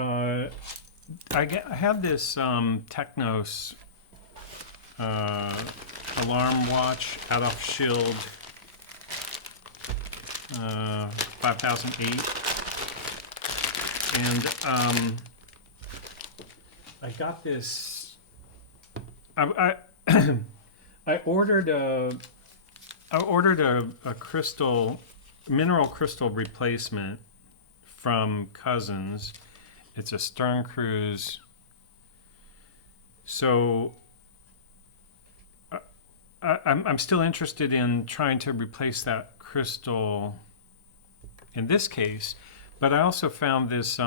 I had this Technos alarm watch, Adolf Schild 5008, and I got this. I ordered a mineral crystal replacement from Cousins. It's a Stern Cruise. So I'm still interested in trying to replace that crystal in this case, but I also found this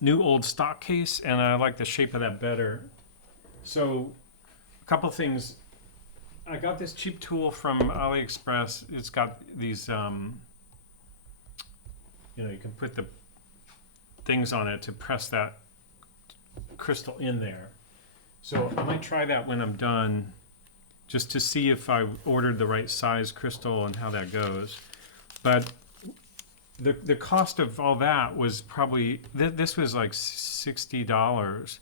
new old stock case, and I like the shape of that better. So a couple things. I got this cheap tool from AliExpress. It's got these, you can put the things on it to press that crystal in there. So I might try that when I'm done, just to see if I ordered the right size crystal and how that goes. But the cost of all that was probably, this was like $60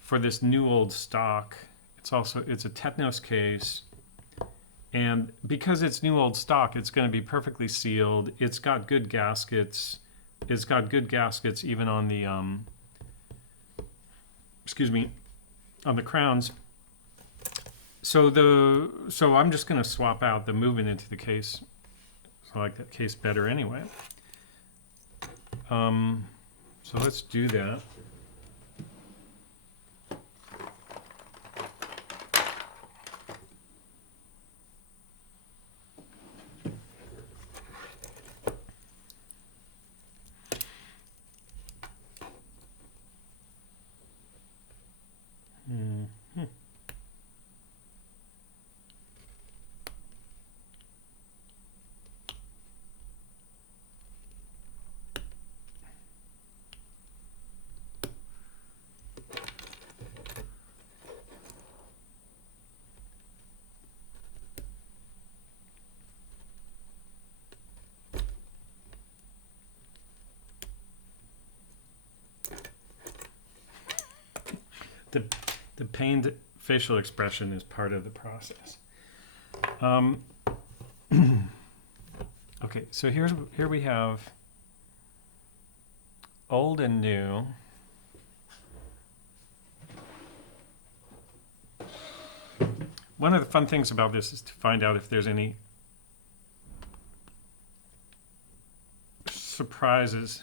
for this new old stock. It's a Technos case, and because it's new old stock, it's going to be perfectly sealed. It's got good gaskets. It's got good gaskets even on the on the crowns. So I'm just going to swap out the movement into the case. So I like that case better anyway. So let's do that. The pained facial expression is part of the process. Okay, so here we have old and new. One of the fun things about this is to find out if there's any surprises.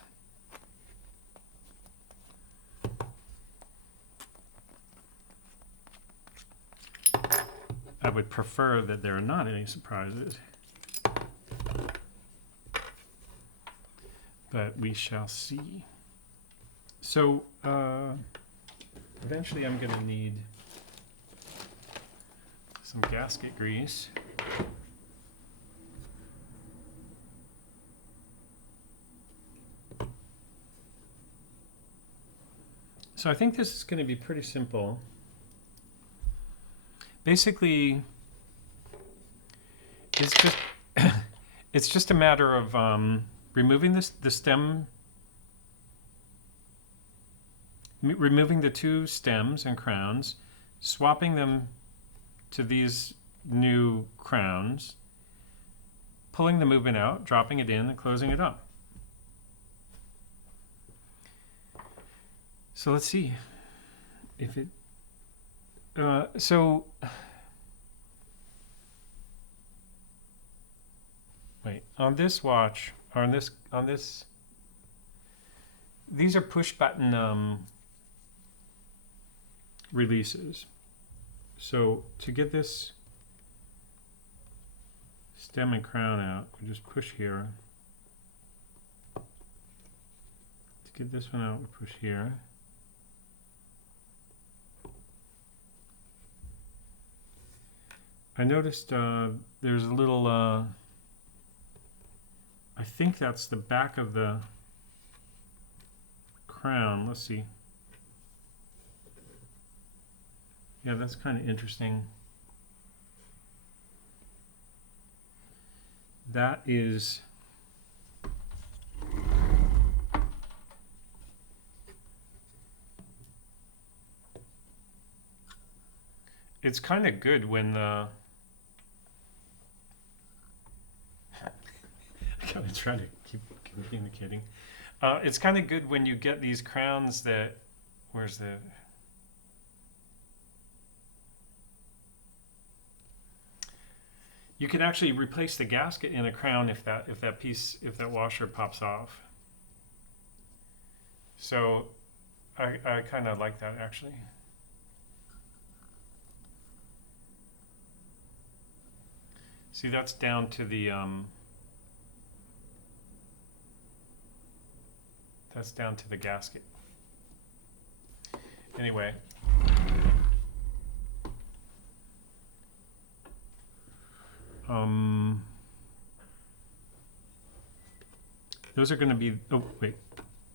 I would prefer that there are not any surprises, but we shall see. So eventually I'm going to need some gasket grease. So I think this is going to be pretty simple. Basically, it's just a matter of removing the stem, removing the two stems and crowns, swapping them to these new crowns, pulling the movement out, dropping it in, and closing it up. So let's see if it. Wait, on this watch, or on this, these are push button releases. So to get this stem and crown out, we just push here. To get this one out, we push here. I noticed there's a little, I think that's the back of the crown. Let's see. Yeah, that's kind of interesting. it's kind of good when the I gotta try to keep communicating. It's kind of good when you get these crowns that, where's the, you can actually replace the gasket in a crown if that washer pops off. So I kind of like that actually. See, that's down to the gasket. Anyway. Those are going to be, oh wait,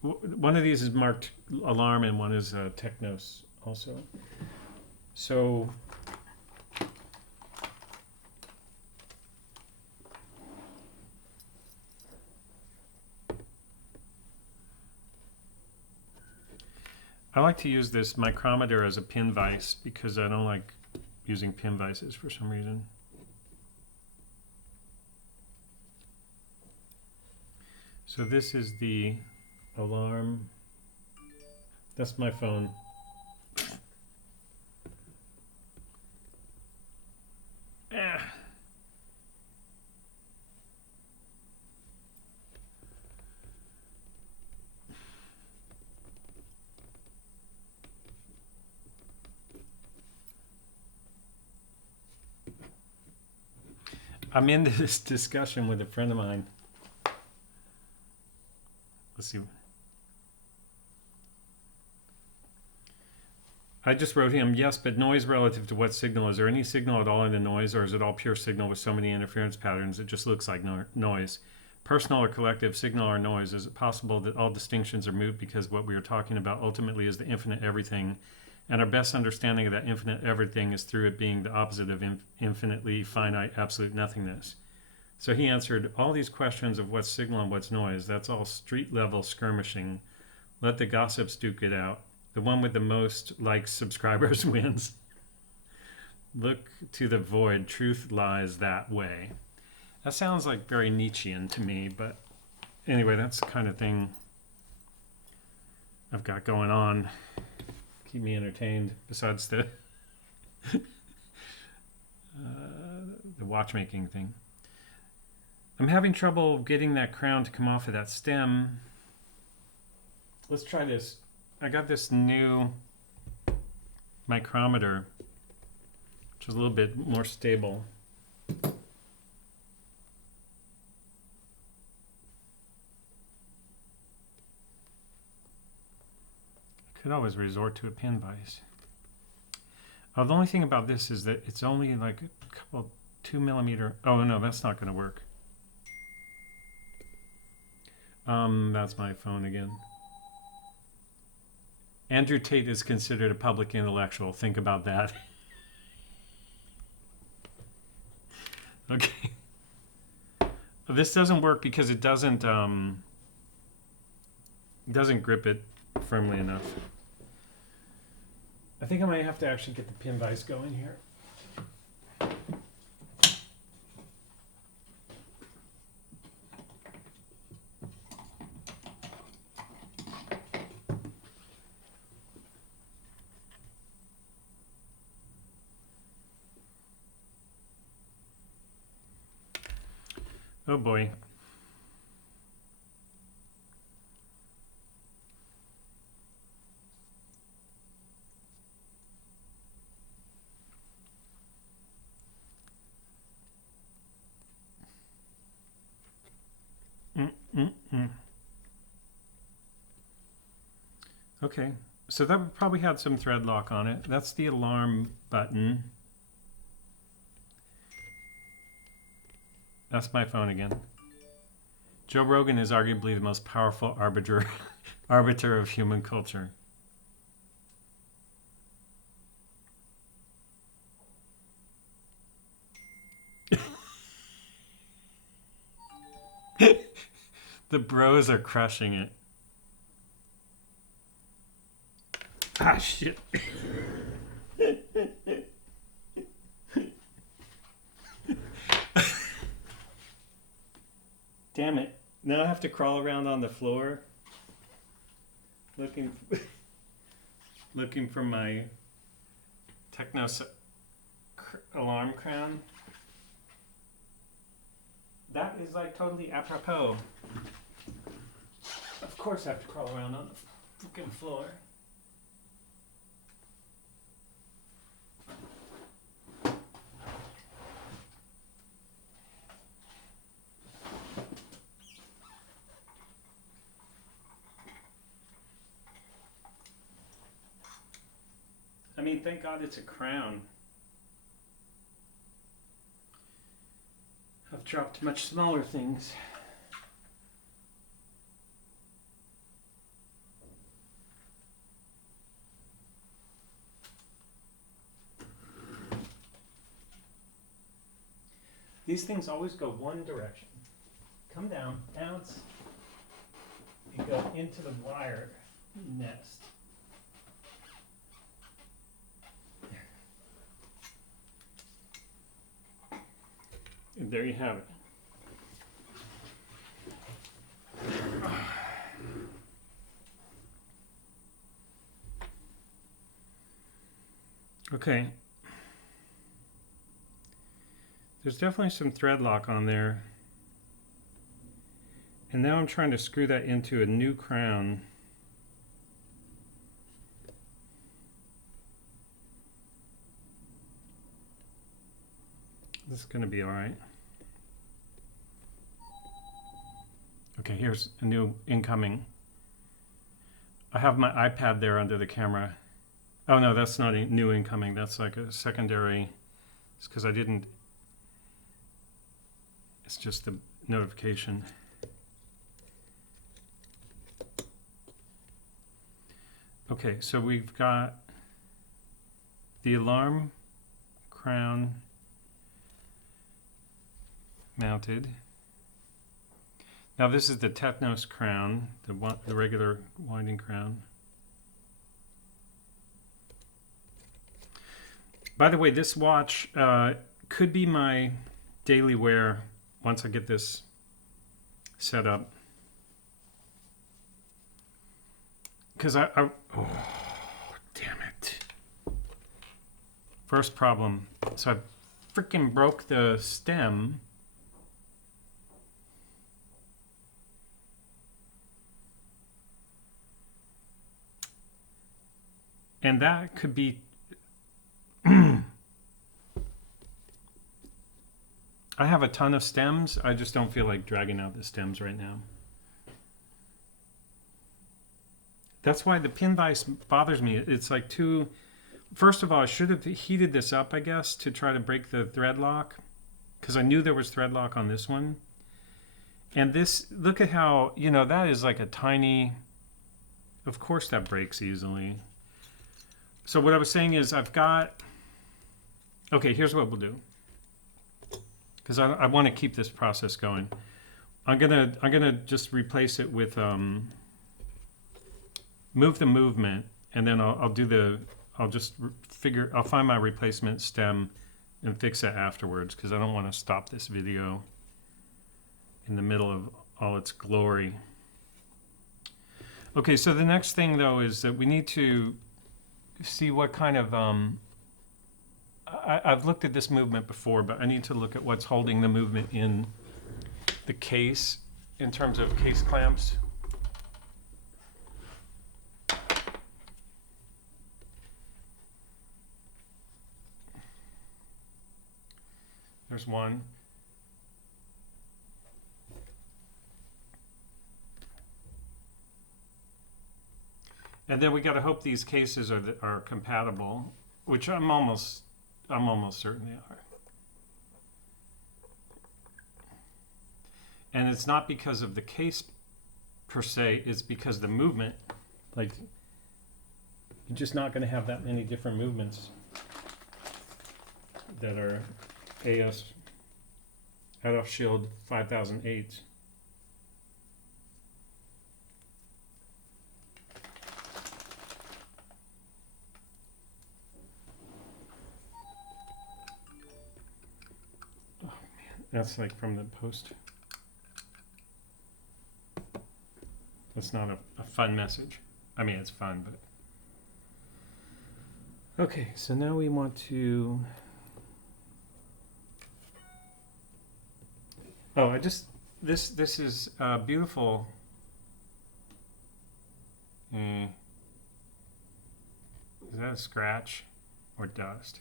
one of these is marked alarm and one is Technos also. So I like to use this micrometer as a pin vise because I don't like using pin vices for some reason. So this is the alarm. That's my phone. I'm in this discussion with a friend of mine. Let's see. I just wrote him, yes, but noise relative to what signal? Is there any signal at all in the noise, or is it all pure signal with so many interference patterns it just looks like noise? Personal or collective, signal or noise, is it possible that all distinctions are moot because what we are talking about ultimately is the infinite everything, and our best understanding of that infinite everything is through it being the opposite of infinitely finite absolute nothingness? So he answered, all these questions of what's signal and what's noise, that's all street level skirmishing. Let the gossips duke it out. The one with the most likes subscribers wins. Look to the void, truth lies that way. That sounds like very Nietzschean to me, but anyway, that's the kind of thing I've got going on. Keep me entertained, besides the watchmaking thing. I'm having trouble getting that crown to come off of that stem. Let's try this. I got this new micrometer, which is a little bit more stable. I could always resort to a pin vise. The only thing about this is that it's only like a couple 2 millimeter. Oh no, that's not going to work. That's my phone again. Andrew Tate is considered a public intellectual. Think about that. Okay. This doesn't work because it doesn't grip it firmly enough. I think I might have to actually get the pin vise going here. Oh boy. Okay, so that probably had some thread lock on it. That's the alarm button. That's my phone again. Joe Rogan is arguably the most powerful arbiter of human culture. The bros are crushing it. Ah, shit. Damn it. Now I have to crawl around on the floor looking looking for my Technos alarm crown. That is like totally apropos. Of course I have to crawl around on the freaking floor. I mean, thank God it's a crown. I've dropped much smaller things. These things always go one direction. Come down, bounce, you go into the wire nest. And there you have it. Okay. There's definitely some thread lock on there. And now I'm trying to screw that into a new crown. This is going to be all right. Okay, here's a new incoming. I have my iPad there under the camera. Oh no, that's not a new incoming. That's like a secondary. It's because I didn't. It's just the notification. Okay, so we've got the alarm crown mounted. Now this is the Technos crown, the regular winding crown. By the way, this watch could be my daily wear once I get this set up. Because oh, damn it. First problem. So I freaking broke the stem. And that could be I have a ton of stems. I just don't feel like dragging out the stems right now. That's why the pin vise bothers me. It's like too... First of all, I should have heated this up, I guess, to try to break the thread lock. Because I knew there was thread lock on this one. And this, look at how, you know, that is like a tiny... Of course that breaks easily. So what I was saying is I've got... Okay, here's what we'll do. Because I want to keep this process going. I'm gonna just replace it with move the movement, and then I'll find my replacement stem and fix it afterwards, because I don't want to stop this video in the middle of all its glory. Okay, so the next thing though is that we need to see what kind of I've looked at this movement before, but I need to look at what's holding the movement in the case in terms of case clamps. There's one. And then we got to hope these cases are compatible, which I'm almost certain they are. And it's not because of the case per se, it's because the movement, like, you're just not going to have that many different movements that are AS Adolf Schild 5008. That's like from the post. That's not a fun message. I mean, it's fun, but. Okay, so now we want to. Oh, this is beautiful. Is that a scratch or dust?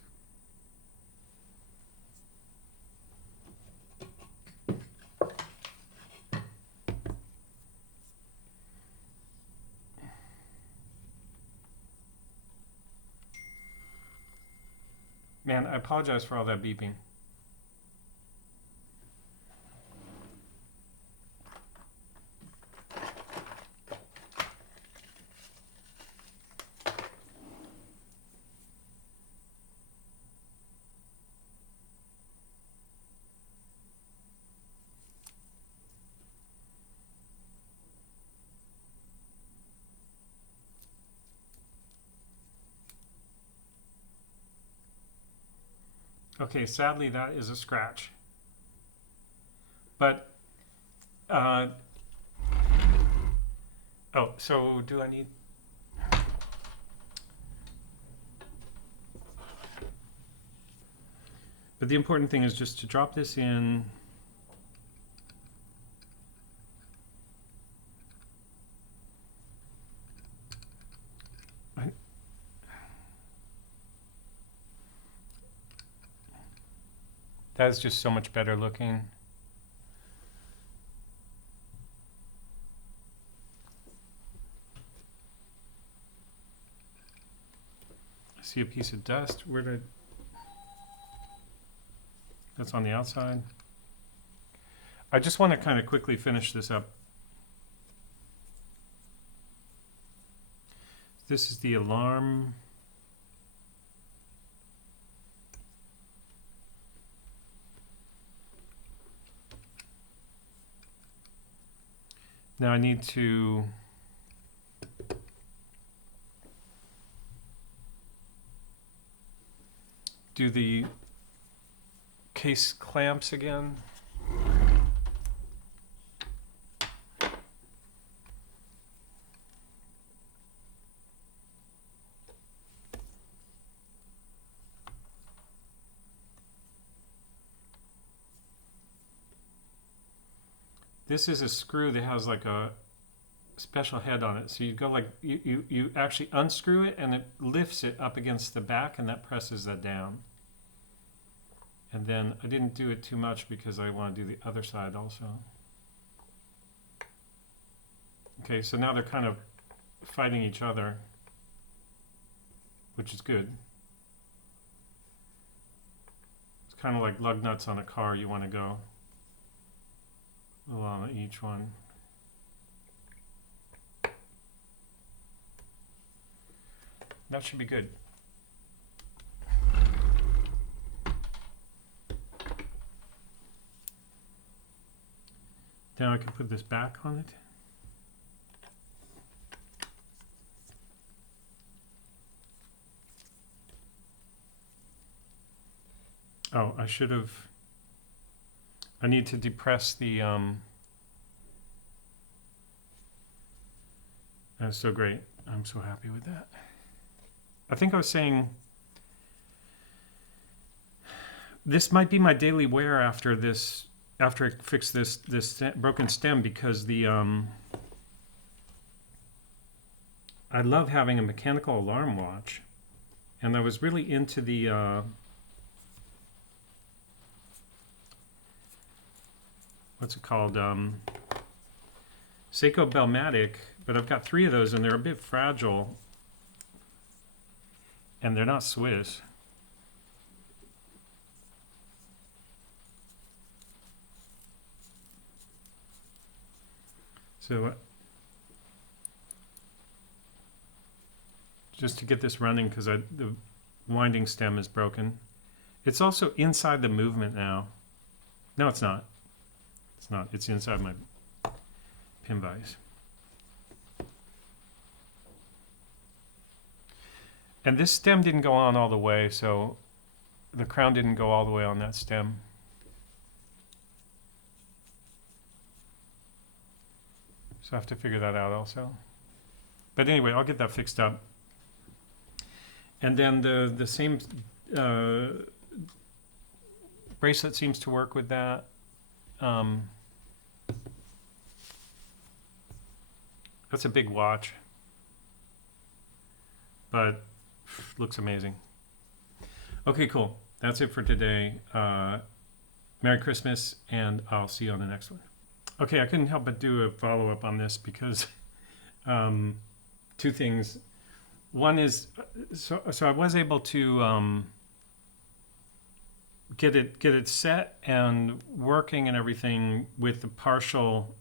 Man, I apologize for all that beeping. Okay, sadly that is a scratch. But, oh, so do I need... But the important thing is just to drop this in. That's just so much better looking. I see a piece of dust. Where did... That's on the outside. I just want to kind of quickly finish this up. This is the alarm. Now I need to do the case clamps again. This is a screw that has like a special head on it. So you go like, you actually unscrew it and it lifts it up against the back and that presses that down. And then I didn't do it too much because I want to do the other side also. Okay, so now they're kind of fighting each other, which is good. It's kind of like lug nuts on a car. You want to go along each one. That should be good. Now I can put this back on it. Oh, I need to depress the, that's so great. I'm so happy with that. I think I was saying, this might be my daily wear after this, after I fix this broken stem, because the, I love having a mechanical alarm watch, and I was really into the, what's it called, Seiko Bellmatic, but I've got 3 of those and they're a bit fragile and they're not Swiss. So just to get this running, because the winding stem is broken. It's also inside the movement now. No, it's not. It's not. It's inside my pin vise. And this stem didn't go on all the way, so the crown didn't go all the way on that stem. So I have to figure that out also. But anyway, I'll get that fixed up. And then the same bracelet seems to work with that. That's a big watch, but looks amazing. Okay, cool. That's it for today. Merry Christmas, and I'll see you on the next one. Okay, I couldn't help but do a follow-up on this because two things. One is, so I was able to get it set and working and everything with the partial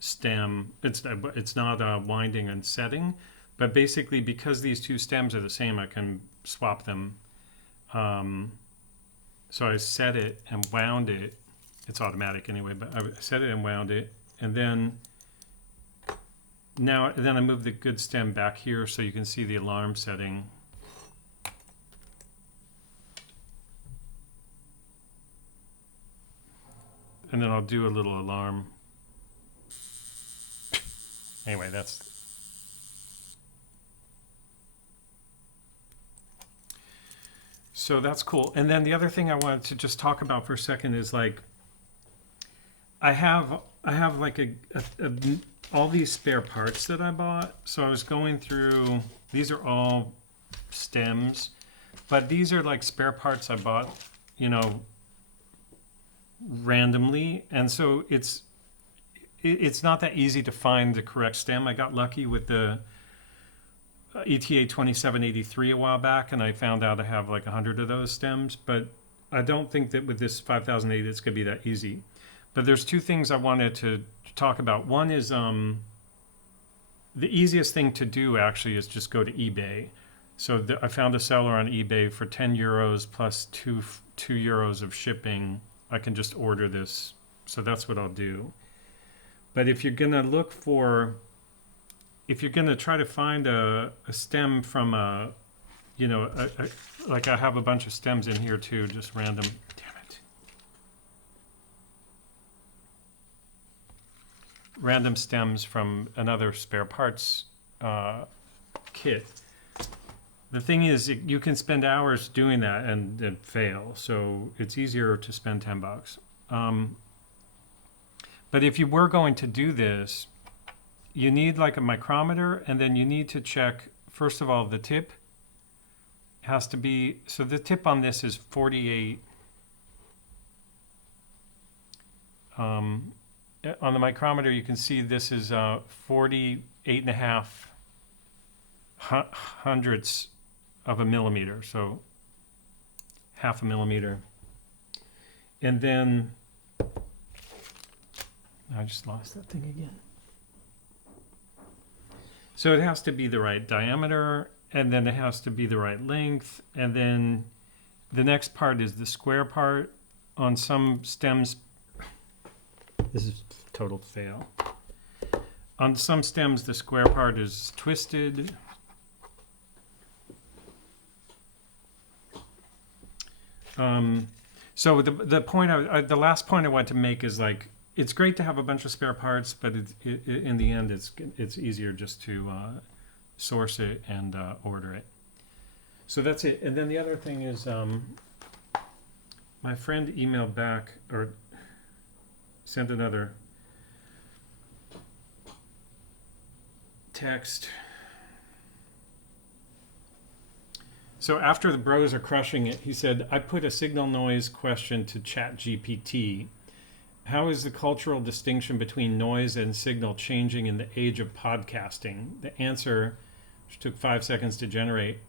stem. It's not winding and setting, but basically because these two stems are the same, I can swap them. So I set it and wound it. It's automatic anyway, but I set it and wound it, and then I move the good stem back here so you can see the alarm setting. And then I'll do a little alarm. Anyway, so that's cool. And then the other thing I wanted to just talk about for a second is like, I have like all these spare parts that I bought. So I was going through, these are all stems, but these are like spare parts I bought, randomly. And so it's not that easy to find the correct stem. I got lucky with the ETA 2783 a while back, and I found out I have like 100 of those stems, but I don't think that with this 5008 it's going to be that easy. But there's two things I wanted to talk about. One is the easiest thing to do actually is just go to eBay. So I found a seller on eBay for 10 euros plus 2 euros of shipping. I can just order this. So that's what I'll do. But if you're going to if you're going to try to find a stem from like I have a bunch of stems in here too, just random, random stems from another spare parts kit. The thing is, you can spend hours doing that and fail, so it's easier to spend $10. But if you were going to do this, you need like a micrometer, and then you need to check, first of all, the tip has to be, so the tip on this is 48. On the micrometer, you can see this is 48.5 hundredths of a millimeter, so half a millimeter. And then, I just lost that thing again. So it has to be the right diameter, and then it has to be the right length, and then the next part is the square part. On some stems, this is total fail. On some stems, the square part is twisted. So the last point I want to make is like, it's great to have a bunch of spare parts, but in the end, it's easier just to source it and order it. So that's it. And then the other thing is, my friend emailed back or sent another text. So after the bros are crushing it, he said, I put a signal noise question to ChatGPT. How is the cultural distinction between noise and signal changing in the age of podcasting? The answer, which took 5 seconds to generate.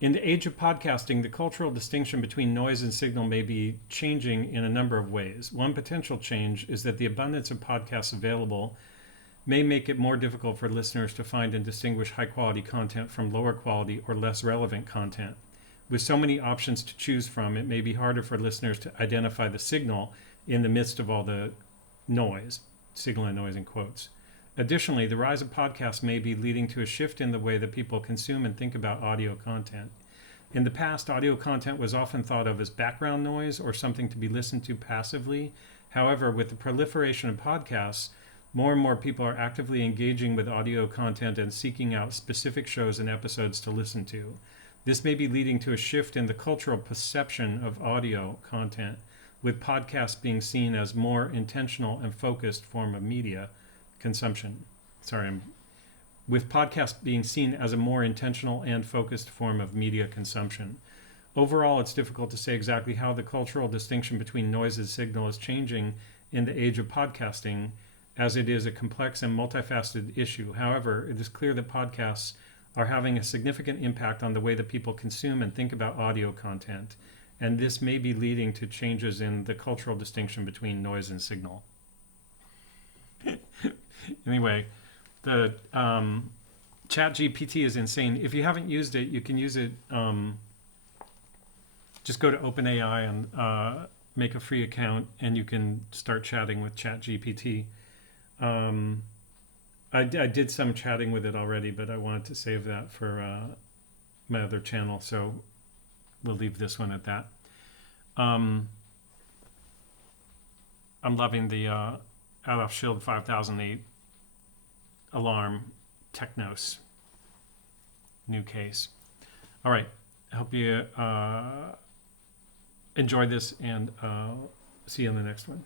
In the age of podcasting, the cultural distinction between noise and signal may be changing in a number of ways. One potential change is that the abundance of podcasts available may make it more difficult for listeners to find and distinguish high-quality content from lower quality or less relevant content. With so many options to choose from, it may be harder for listeners to identify the signal in the midst of all the noise, signal and noise in quotes. Additionally, the rise of podcasts may be leading to a shift in the way that people consume and think about audio content. In the past, audio content was often thought of as background noise or something to be listened to passively. However, with the proliferation of podcasts, More and more people are actively engaging with audio content and seeking out specific shows and episodes to listen to. This may be leading to a shift in the cultural perception of audio content, with podcasts being seen as more intentional and focused form of media consumption. With podcasts being seen as a more intentional and focused form of media consumption. Overall, it's difficult to say exactly how the cultural distinction between noise and signal is changing in the age of podcasting, as it is a complex and multifaceted issue. However, it is clear that podcasts are having a significant impact on the way that people consume and think about audio content, and this may be leading to changes in the cultural distinction between noise and signal. Anyway, the ChatGPT is insane. If you haven't used it, you can use it. Just go to OpenAI and make a free account, and you can start chatting with ChatGPT. I did some chatting with it already, but I wanted to save that for my other channel, so we'll leave this one at that. I'm loving the Adolf Schild 5008 alarm Technos new case. All right, I hope you enjoyed this, and see you in the next one.